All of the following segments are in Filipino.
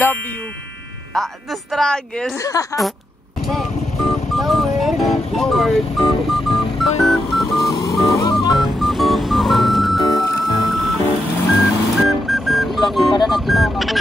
W. The struggle. Lower. Ilang ipada na tinawag ako.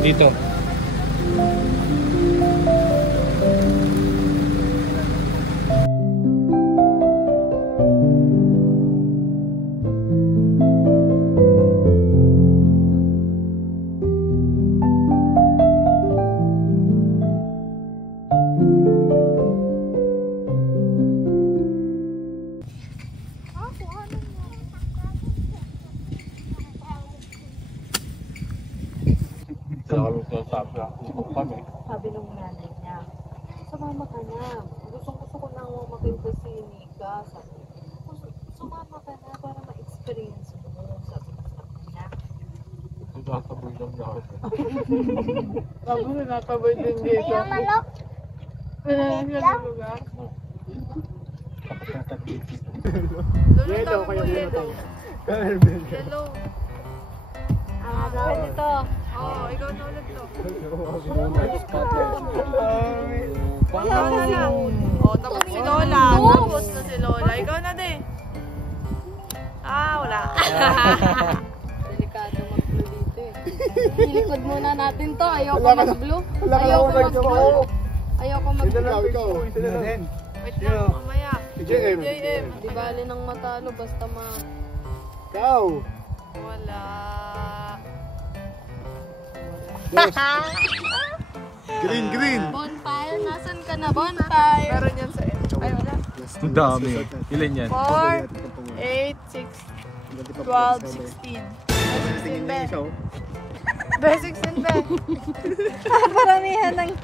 Dito. Sabi nung nanay niya, sumama ka na. Gusto ko nang makita si Nika. Sabi, sumama ka na para ma-experience mo. Sabi niya. Nataboy lang na ako. Sabi mo, nataboy din dito. Ayaw malok. Yellow kayo dito. Yellow. Dito. Oo, ikaw na ulit to. Ayaw na lang. Oo, tapos si Lola. Tapos na si Lola. Ikaw na din. Wala. Delikado mag-blue dito eh. Ilikod muna natin to. Ayoko mag-blue. Ayoko mag-blue. Ayoko mag-blue. Wait lang, mamaya. JM. Di bali ng matalo, basta Ikaw. Wala. Green. Bonfire. Nasaan ka na? Bonfire. Meron yan sa end. Ay, wala. Ang dami. Ilan yan? 4, 8, 6, 12, 16. 16, be. Be, 16, be. Paramihan ng...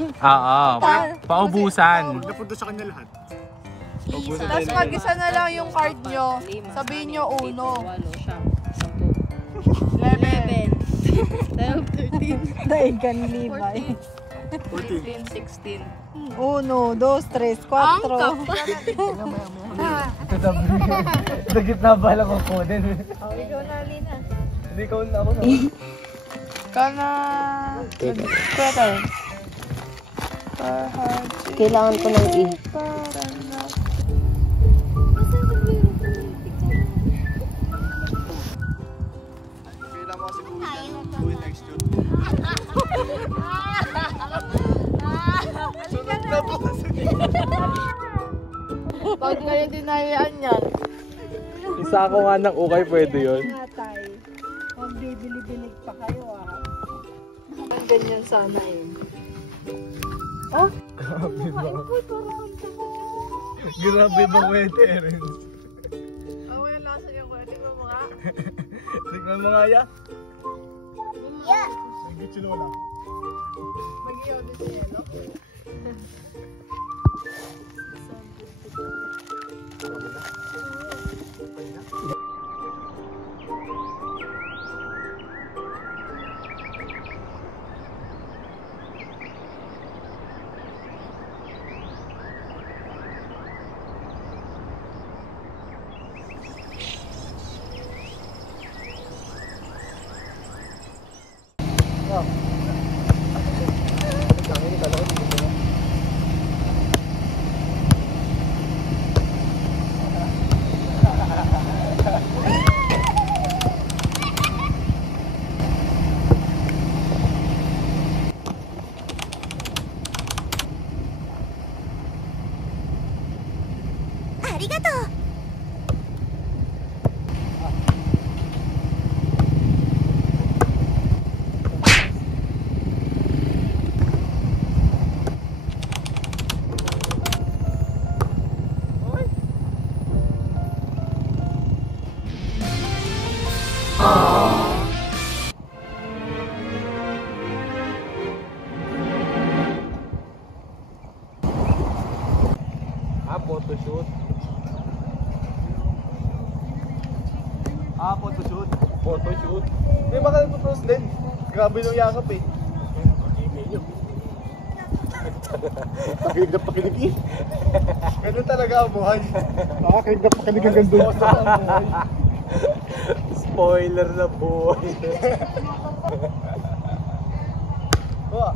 Paubusan. Napunta sa kanya lahat. Tapos mag-isa na lang yung card nyo. Sabihin nyo uno. 11. 13. Daigan Libay. 15, 16. 1, 2, 3, 4. Sa gitna ba lang ako din? Ikaw na, Lina. Hindi ko na ako. Kana. Sweater. Kailangan ko ng i. Kailangan ko si Kuya next to. Sunod na po. Pag kayo dinayaan yan. Isa ako nga ng ukay, pwede yun. Natay. Magbibili-bilig pa kayo Ganyan sana eh. Grabe ba? Grabe ba pwede rin? Yan lasa yung kwete mo mga. Tignan mo nga ya. Sige, Chinola. Mag-iyaw din si Yelo. Photoshoot. Photoshoot. Photoshoot. Hindi baka nagpo-post din. Grabe nung yakap eh. Pakilig na pakilig eh. Ganun talaga ang buhay. Pakilig na pakilig ang gandun. Spoiler na buhay. Kuha.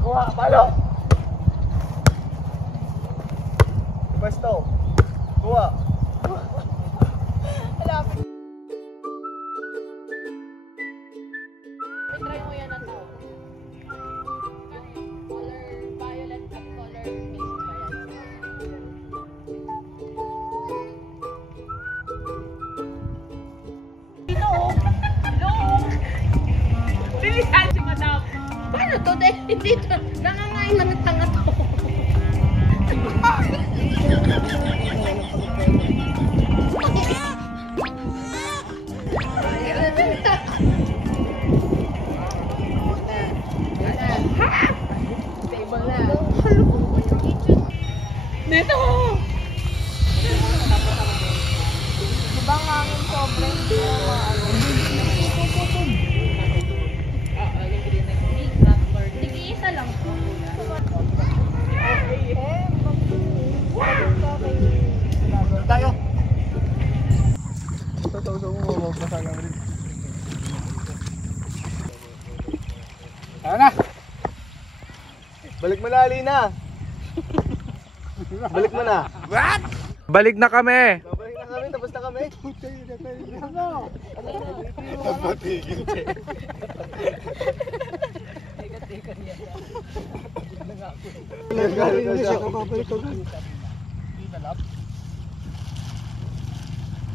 Kuha, palo. Pwesto. Kuha. Try mo yan na to. Yung color violet at color pink ba yan? Bilisan si madam. Paano to? Dahil hindi to. Nangangain lang ang tanga to. Dito! Ibang hangin sobrang hindi na maano. Yung green na green, black bird. Tig-iisa lang po. Tayo. Totoo mo mabasa ng rin. Tara na. Balik mo na, Alina. Balik mo na. What? Balik na kami. Babalik na kami, tapos na kami. Patigil siya.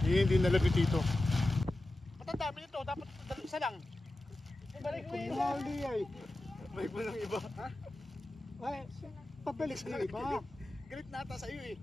Hindi nalapit dito. Ba't ang dami nito? Dapat isa lang. Balik mo yung hali ay. Balik mo ng iba. Ha? Ay, pabalik sa iba. Galit na ata sa iyo eh.